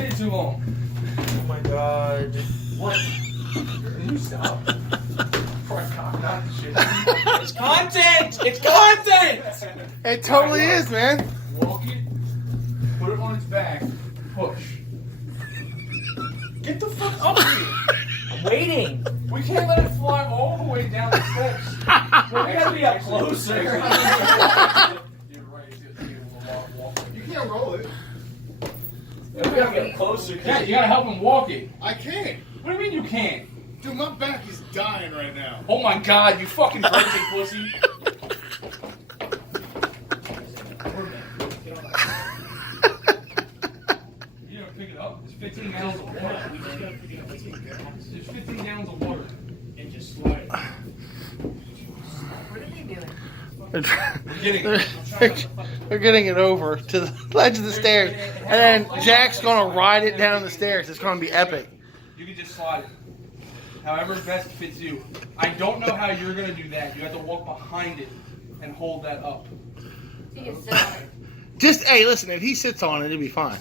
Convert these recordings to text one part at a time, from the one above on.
waited too long. Oh my god. What? Can you stop? It's content! It's content! It totally is, man. Walk it, put it on its back, push. Get the fuck up here! I'm waiting. We can't let it fly all the way down the steps. Well, we gotta be up closer. You're right. You can't roll it. We gotta get closer. Yeah, you gotta help him walk it. I can't. What do you mean you can't? Dude, my back is dying right now. Oh my god, you fucking crazy pussy. You don't pick it up. It's 15 gallons of water. There's 15 gallons of water. And just slide it. What are they doing? They're getting it over to the ledge of the stairs. And then Jack's going to ride it down the stairs. It's going to be epic. You can just slide it. However best fits you. I don't know how you're going to do that. You have to walk behind it and hold that up. You can sit on it. Just, hey, listen, if he sits on it, it'll be fine.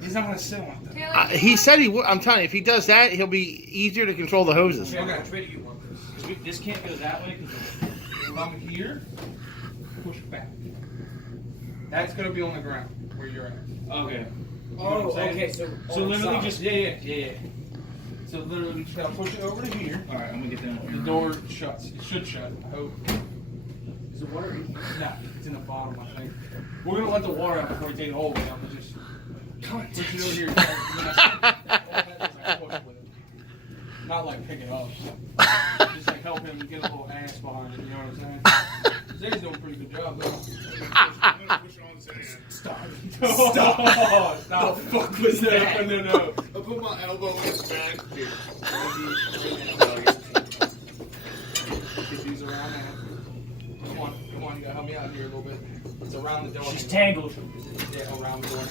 He's not going to sit on it. Taylor, He said he would. I'm telling you, if he does that, he'll be easier to control the hoses. Okay. This can't go that way because if I'm here, push back. That's going to be on the ground where you're at. Okay. You know what I'm saying? okay. So literally just yeah. So literally we just gotta push it over to here. All right, I'm gonna get down. The door shuts. It should shut. I hope. Is it water? Nah, it's in the bottom. I think. We're gonna let the water out before we take it all the way out. But just push it over here. Not like pick it up. Just like help him get a little ass behind it. You know what I'm saying? Zay's doing a pretty good job though. I'm gonna push it on Zay. Stop. Stop. Stop. The fuck was that? No. I put my elbow in his back. Dude. Get these around now. Come on, you gotta help me out here a little bit. It's around the door. She's tangled. Yeah, around the door.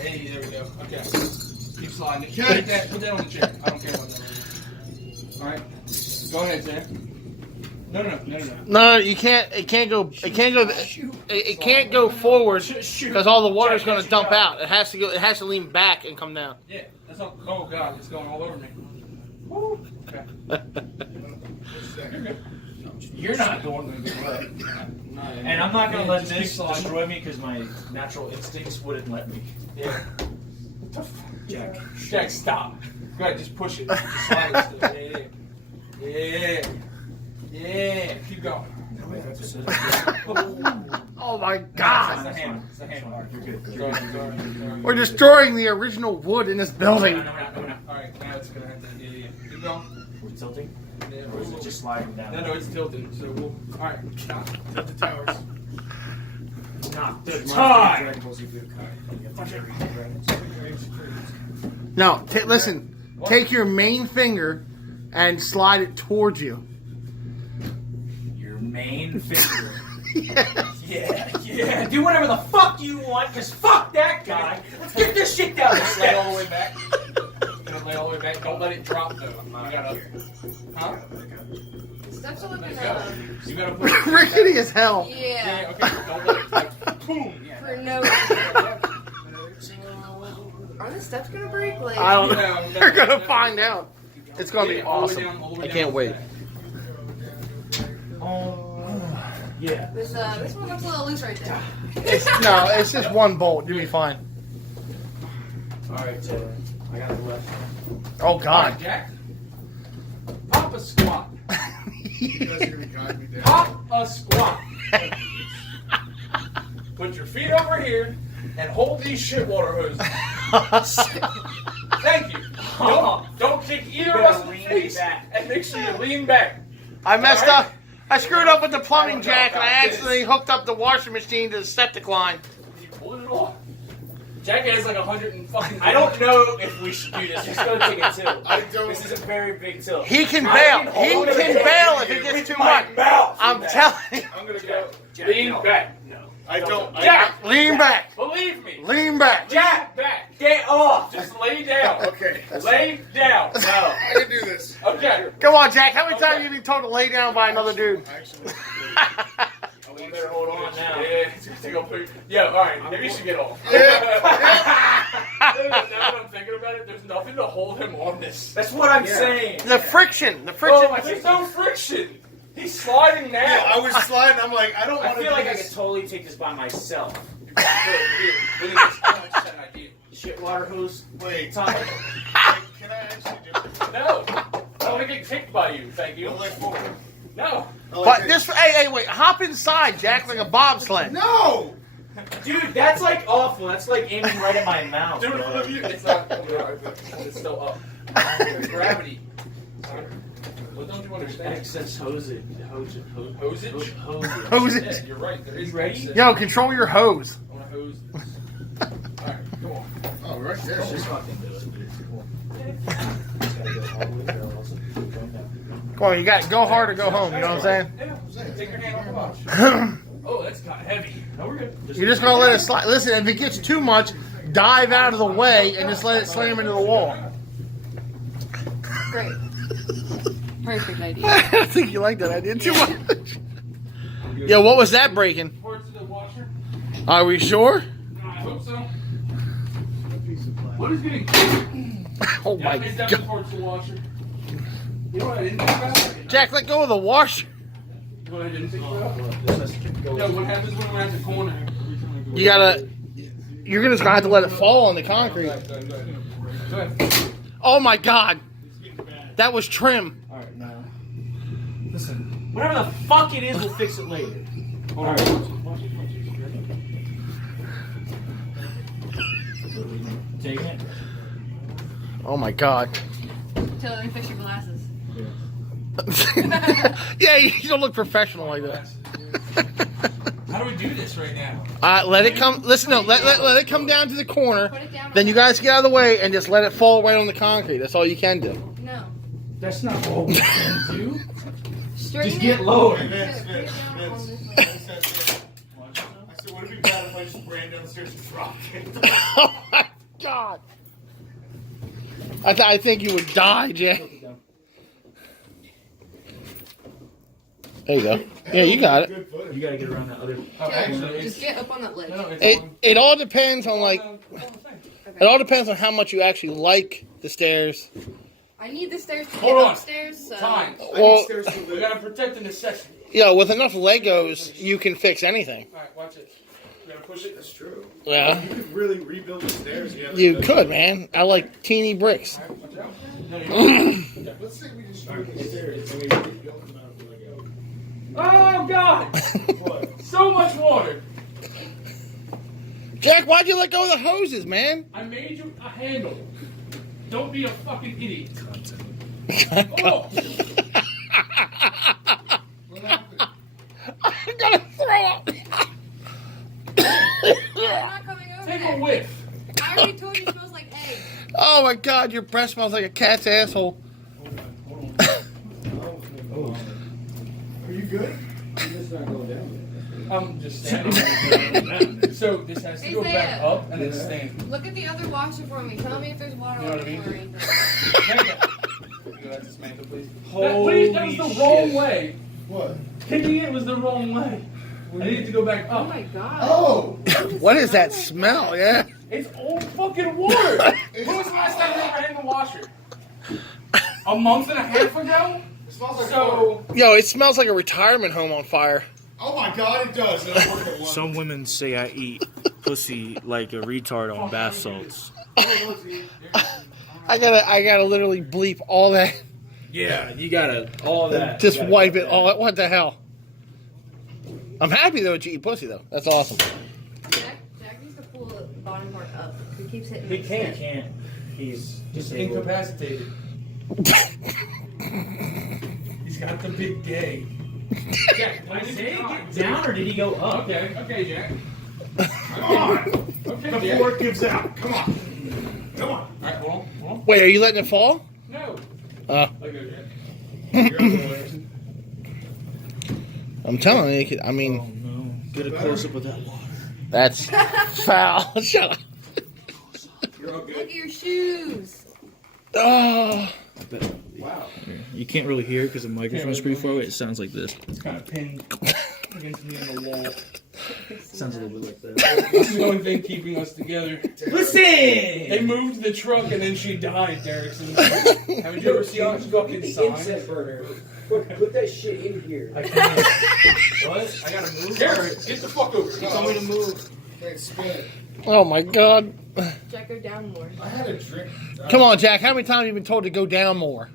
Hey, there we go. Okay. Keep sliding it. Okay. Put that on the chair. I don't care about that right now. Alright. Go ahead, Sam. No. No, you can't. It can't go. It can't go. It can't go forward because all the water's going to dump out. It has to go. It has to lean back and come down. Yeah, that's all. Oh god, it's going all over me. Woo. Okay. You're good. You're not going to do it. And I'm not gonna let this destroy me because my natural instincts wouldn't let me. Yeah. What the fuck? Jack, stop. Go ahead, just push it. Just slide it still. Yeah. Keep going. Oh my It's God! the handle. It's the handle. You're good. Sorry. We're destroying the original wood in this building. No. Alright, now it's gonna have to. Yeah. Keep going. We're tilting? Yeah, Or is it just sliding down? No, it's tilted. So we'll. Alright, stop. Tilt the towers. Not the time! No, listen. Take your main finger and slide it towards you. Your main finger. Yes. Yeah. Do whatever the fuck you want, because fuck that guy. Let's get this shit down the Just lay all the steps. way back. Gonna lay all the way back. Don't let it drop though. You gotta. Huh? steps are looking You gotta put it Rickety as hell. yeah, Yeah, okay. Don't let it like boom. Yeah. for no Are the steps gonna break? Like, I don't know. No, They're gonna find out. It's gonna be Yeah, all the way awesome. down, all the way I down can't to wait. the back. Yeah. this one looks a little loose right there. It's just one bolt. You'll be fine. Alright, Taylor. I got the left. Oh All right, God. Jack. Pop a squat. You guys are gonna guide me down. Pop a squat. Put your feet over here and hold these shit water hoses. Thank you. Don't kick either of us in the face and make sure you lean back. I messed All right. up. I screwed up with the plumbing jack and I accidentally hooked up the washing machine to the septic line. You pulled it off. Jack has like 100 and fucking. I don't know if we should do this. It's gonna take a tilt. I don't. This is a very big tilt. He can I bail. can He hold it can bail if it gets too much. Mouth. I'm telling you. I'm gonna go. Lean no. back. No. I don't. Jack, Lean back. believe me. Lean back. Jack, back. Get off. Just lay down. Okay. Lay down. No. I can do this. Okay. Come on, Jack. How many times have you been told to lay down by another dude? Actually. We better hold on now. Yeah, it's gonna take a pretty. Yeah, all right. Maybe you should get off. Yeah. now that I'm thinking about it, there's nothing to hold him on this. That's what I'm saying. The friction. Oh, there's no friction. He's sliding now. Yeah, I was sliding. I'm like, I don't I want to feel like I this. could totally take this by myself. Look at this idea. Shit water hose. Wait, Time. can I actually do it? No. I don't want to get kicked by you. Thank you. I like forward. No. I like But this, hey, wait, hop inside, Jack, like a bobsled. No! Dude, that's like awful. That's like aiming right at my mouth. Do it in bro. front of you. It's not. It's still up. Gravity. What don't you There's understand? excess hosage. Hosage? Hosage. Hose Yeah, it. you're right. There is. You ready? excess. Yo, control your hose. I want to hose this. Alright, come on. Oh, right there. Just fucking do it. Come on, you got go hard or go home. You know what I'm saying? Yeah. Take your hand off the watch. Oh, that's kind of heavy. No, we're good. You're just gonna let it slide. Listen, if it gets too much, dive out of the way and just let it slam into the wall. Great. Perfect idea. I don't think you like that idea too much. Yo, what was that breaking? Parts of the washer. Are we sure? I hope so. What is getting? Oh my It's god. definitely parts of the washer. You know what I didn't think about? Jack, let go of the washer. You know what I didn't think about? No, what happens when we're at the corner? You gotta. You're just gonna have to let it fall on the concrete. Go ahead. Oh my god. That was trim. Alright, now. Listen. Whatever the fuck it is, we'll fix it later. Alright. Taking it? Oh my god. Taylor, let me fix your glasses. Yeah, you don't look professional like that. How do we do this right now? Let it come. Listen, no, let it come down to the corner. Put it down. Then you guys get out of the way and just let it fall right on the concrete. That's all you can do. No. That's not what we can do. Straighten Just it. get lower. Hey, Vince, Put it Vince, down on Vince. this way. Vince said this. I said, would it be bad if I just ran downstairs and dropped it? Oh my god. I think you would die, Jay. There you go. Yeah, you got it. Good footage. You gotta get around that other. Oh, actually, Just get up on that ledge. no, it's It on. it all depends on like On the thing. it all depends on how much you actually like the stairs. I need the stairs to Hold get on. upstairs. So. Time. Well, We gotta protect the necessity. with enough Legos, you can fix anything. Alright, watch it. We gotta push it. That's true. Yeah, You could really rebuild the stairs. you could, man. I like teeny bricks. Alright, watch out. No, you Let's say we just start the stairs and we rebuild them out of Lego. Oh god! What? So much water! Jack, why'd you let go of the hoses, man? I made you a handle. Don't be a fucking idiot. Oh! I'm gonna throw up. I'm not coming over Take there. a whiff. I already told you it smells like eggs. Oh my god, your breath smells like a cat's asshole. Are you good? I'm just standing. So this has to go back Isaiah. up and then stand. Look at the other washer for me. Tell me if there's water You know on what I it mean? or anything. You know, dismantle, please. Holy That was the shit. wrong way. What? Kicking it was the wrong way. I needed to go back Oh up. my god. Oh! What is that smell? Yeah. It's old fucking water. When was the last time you ever in the washer? A month and a half ago? It smells like water. So, Yo, it smells like a retirement home on fire. Oh my god, it does. And I'm working at one. Some women say I eat pussy like a retard on bath salts. I gotta literally bleep all that. Yeah, you gotta all that. Just You gotta wipe cut it that. all. What the hell? I'm happy though that you eat pussy though. That's awesome. Jack needs to pull the bottom part up. He keeps hitting He his can't. head. He can't. He's just disabled. incapacitated. He's got the big gay. Jack, Did he get down or did he go up? Okay, okay, Jack. Come on! Okay, Before Jack. it gives out. Come on. Come on. Alright, hold on, hold on. Wait, are you letting it fall? No. Uh, Let go, Jack. You're on the way. I'm telling you. I Oh mean, no! Get a close up with that water. that's foul. Shut up. You're all Look good. at your shoes. Oh. Wow. You can't really hear because the microphone's pretty far away. It sounds like this. It's kind of pinned against me on the wall. Sounds a little bit like that. This is the only thing keeping us together. Listen! They moved the truck and then she died, Derrickson. Haven't you ever seen this fucking sign? burner. Put that shit in here. I can't. What? I gotta move? Derrick, get the fuck over. Tell me to move. Can't spin. Oh my God. Jack, go down more. I had a drink. Come on, Jack. How many times have you been told to go down more?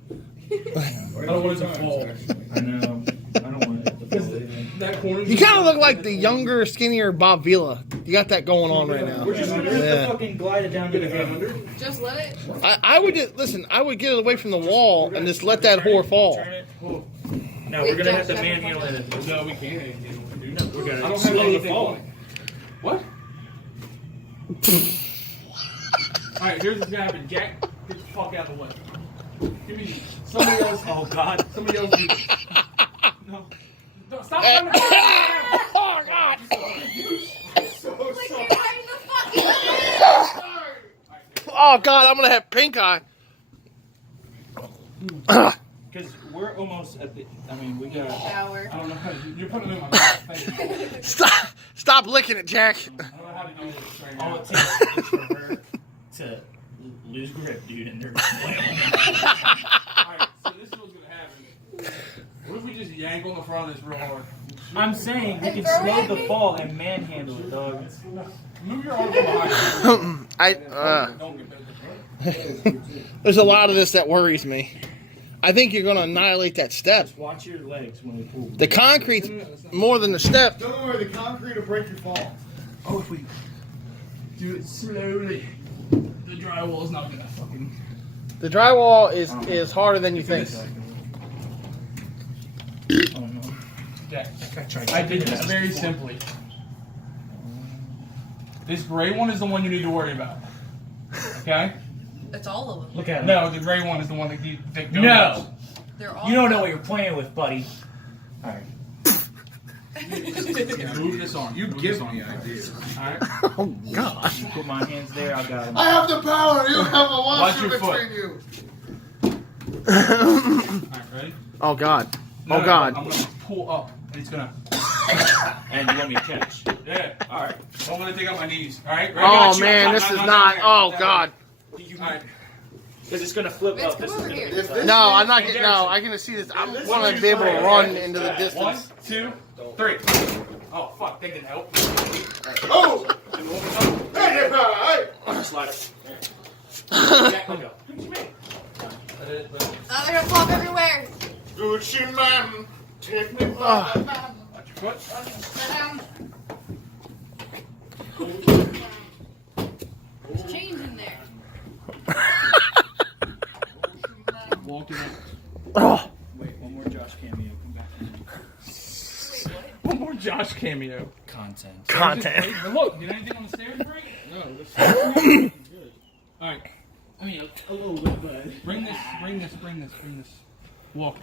I don't want it to fall. I know. I don't want it to fall either. That corner. You kind of look like the younger, skinnier Bob Vila. You got that going on right now. We're just gonna have to Yeah. fucking glide it down to the ground. Just let it. I would just listen. I would get it away from the wall and just let that whore fall. Turn it. No, we're gonna have to manhandle it. No, we can't. No, we're I gonna don't have slow the anything fall. on it. What? Alright, here's what's gonna happen. Jack, get the fuck out of the way. Give me these. Somebody else. Oh God. Somebody else do this. No. No, stop trying to Oh God! Like you're right in the fucking Oh God! I'm gonna have pink eye. Because we're almost at the. I mean, we got. shower. I don't know how to do. You're putting it in my mouth. Thank you. Stop licking it, Jack. I don't know how to do this right All now. it takes is for her to lose grip, dude, and they're flailing. Alright, so this is what's gonna happen. What if we just yank on the front of this real hard? I'm saying we And can throw it slow at the me? fall and manhandle it, dog. Move your arm behind Don't get better. There's a lot of this that worries me. I think you're gonna annihilate that step. Just watch your legs when we pull. The concrete's more than the step. Don't worry, the concrete will break your fall. Oh, if we do it slowly, the drywall is not gonna fucking. The drywall is harder than you think. Oh no. Jack, I did this very simply. This gray one is the one you need to worry about. Okay? It's all of them. Look at him. No, the gray one is the one that goes. No. They're all. You don't know what you're playing with, buddy. All right. Move this on. You give me ideas. Alright? Oh God! Put my hands there. I got him. I have the power. You have a Watch washer your foot. between you. Alright, ready? Oh God! No, Oh God! I'm gonna pull up and it's gonna. And you want me to catch? Yeah. All right. So I'm gonna take out my knees. Alright? Oh man, this is not. Oh God! Alright. Because it's gonna flip Vince, up. come This is over gonna here. be the No, I'm not getting. No, I can see this. I want to be able to run into the 1, distance. 2, 3. Oh fuck, they can help. Oh! Hey! Slide it. Jack, let go. Oh, they're gonna flop everywhere. Gucci man, take me by the hand. Watch your foot. There's chains in there. Walk it up. Oh, Wait, one more Josh cameo. Come back. Wait, what? One more Josh cameo. Content. content. Hey, look, did anything on the stairs break? No. Alright. I mean, A little bit, but. bring this. Walk.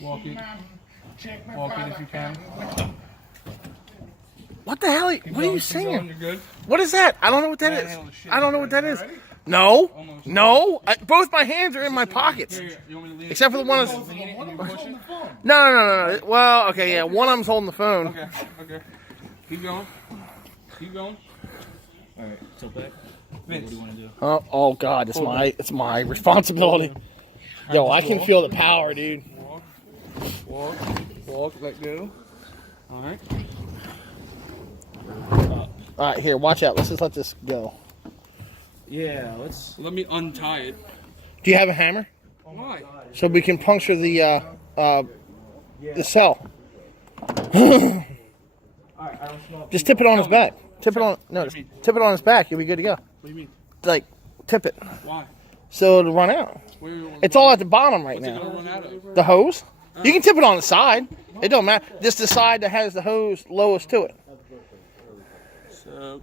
Walk it. Walk it if you can. What the hell? Keep What are going, you keep going, singing? You're good. What is that? I don't know what that Manhandle the is. shit I don't know out what of that it. is. Ready? No, Almost. no. Both my hands are in my pockets. Here, you want me to lean it? Except for the one that's. Lean it and you push it? No. Well, okay, yeah. One of them's holding the phone. Okay. Keep going. All right. Tilt back. What Vince. do you want to do? Oh God, it's my responsibility. Yo, I can feel the power, dude. Walk, let go. Alright. All right, here, watch out. Let's just let this go. Yeah. Let's. Let me untie it. Do you have a hammer? Why? So we can puncture the cell. All right. I don't smell. Just tip it on his back. Tip it on. No, just tip it on his back. You'll be good to go. What do you mean? Like, tip it Why? so it'll run out. It's all at the bottom right What's it now. gonna run out of? The hose. You can tip it on the side. It don't matter. Just the side that has the hose lowest to it. So,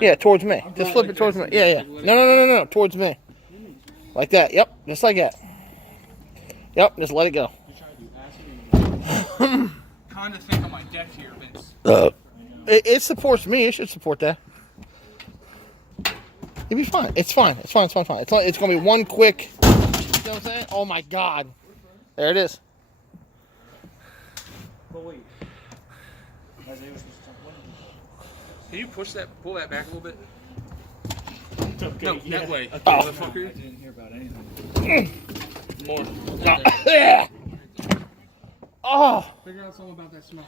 Yeah, towards me. Just flip it towards me. Yeah. No. Towards me. Like that. Yep. Just like that. Yep. Just let it go. kind of think on my deck here, Vince. It supports me. It should support that. You'll be fine. It's fine. It's fine. It's going to be one quick. You know what I'm saying? Oh my God. There it is. But wait. Isaiah was supposed to talk. What did Can you pull that back a little bit? Okay, No, yeah. that way. Okay. Motherfucker. I didn't hear about anything. More. Oh, Figure out something about that smell.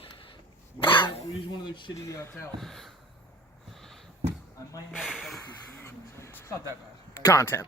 Use one of those shitty towels. I might have to take this. It's not that bad. content.